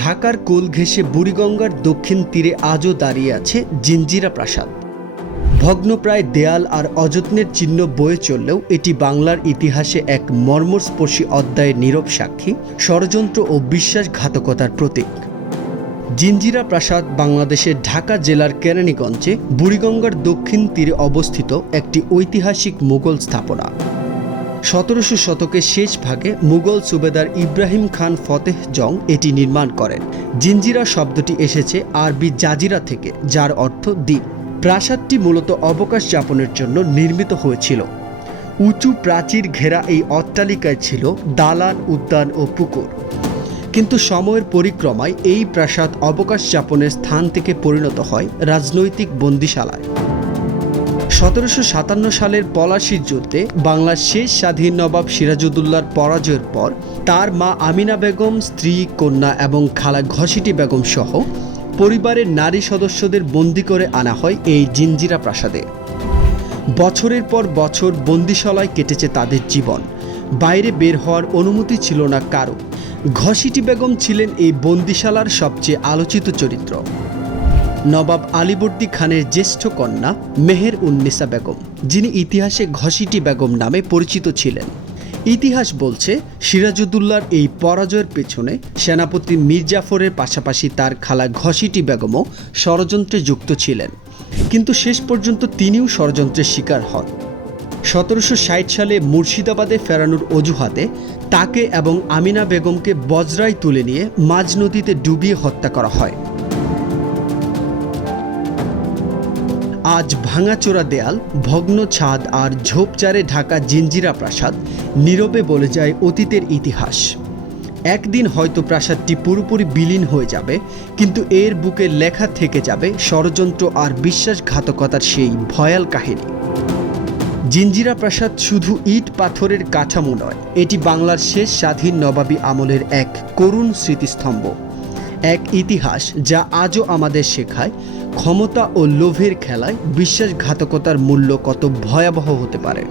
ঢাকার কোল ঘেঁষে বুড়িগঙ্গার দক্ষিণ তীরে আজও দাঁড়িয়ে আছে জিঞ্জিরা প্রাসাদ। ভগ্নপ্রায় দেয়াল আর অযত্নের চিহ্ন বয়ে চললেও এটি বাংলার ইতিহাসে এক মর্মস্পর্শী অধ্যায়ের নীরব সাক্ষী, ষড়যন্ত্র ও বিশ্বাসঘাতকতার প্রতীক। জিঞ্জিরা প্রাসাদ বাংলাদেশের ঢাকা জেলার কেরানীগঞ্জে বুড়িগঙ্গার দক্ষিণ তীরে অবস্থিত একটি ঐতিহাসিক মুঘল স্থাপনা। ১৭০০ শতকের শেষ ভাগে মুঘল সুবেদার ইব্রাহিম খান ফতেহ জং এটি নির্মাণ করেন। জিঞ্জিরা শব্দটি এসেছে আরবি জাজিরা থেকে, যার অর্থ দ্বীপ। প্রাসাদটি মূলত অবকাশ যাপনের জন্য নির্মিত হয়েছিল। উঁচু প্রাচীর ঘেরা এই অট্টালিকায় ছিল দালান, উদ্যান ও পুকুর। কিন্তু সময়ের পরিক্রমায় এই প্রাসাদ অবকাশ যাপনের স্থান থেকে পরিণত হয় রাজনৈতিক বন্দিশালায়। ১৭৫৭ সালের পলাশীর যুদ্ধে বাংলার শেষ স্বাধীন নবাব সিরাজউদ্দৌলার পরাজয়ের পর তার মা আমিনা বেগম, স্ত্রী, কন্যা এবং খালা ঘসিটি বেগম সহ পরিবারের নারী সদস্যদের বন্দী করে আনা হয় এই জিঞ্জিরা প্রাসাদে। বছরের পর বছর বন্দিশালায় কেটেছে তাদের জীবন। বাইরে বের হওয়ার অনুমতি ছিল না কারো। ঘসিটি বেগম ছিলেন এই বন্দিশালার সবচেয়ে আলোচিত চরিত্র। নবাব আলীবর্দী খানের জ্যেষ্ঠ কন্যা মেহের উন্নেসা বেগম, যিনি ইতিহাসে ঘসিটি বেগম নামে পরিচিত ছিলেন। ইতিহাস বলছে সিরাজউদ্দৌলার এই পরাজয়ের পেছনে সেনাপতি মীর জাফরের পাশাপাশি তার খালা ঘসিটি বেগমও ষড়যন্ত্রে যুক্ত ছিলেন, কিন্তু শেষ পর্যন্ত তিনিও ষড়যন্ত্রের শিকার হন। ১৭৬০ সালে মুর্শিদাবাদে ফেরানোর অজুহাতে তাকে এবং আমিনা বেগমকে বজরায় তুলে নিয়ে মাঝ নদীতে ডুবিয়ে হত্যা করা হয়। আজ ভাঙাচোরা দেয়াল, ভগ্ন ছাদ আর ঝোপঝাড়ে ঢাকা জিঞ্জিরা প্রাসাদ নীরবে বলে যায় অতীতের ইতিহাস। একদিন হয়তো প্রাসাদটি পুরোপুরি বিলীন হয়ে যাবে, কিন্তু এর বুকে লেখা থেকে যাবে ষড়যন্ত্র আর বিশ্বাসঘাতকতার সেই ভয়াল কাহিনী। জিঞ্জিরা প্রাসাদ শুধু ইট পাথরের কাঠামো নয়, এটি বাংলার শেষ স্বাধীন নবাবী আমলের এক করুণ স্মৃতিস্তম্ভ, এক ইতিহাস যা আজও আমাদের শেখায় ক্ষমতা ও লোভের খেলায় বিশ্বাসঘাতকতার মূল্য কত ভয়াবহ হতে পারে।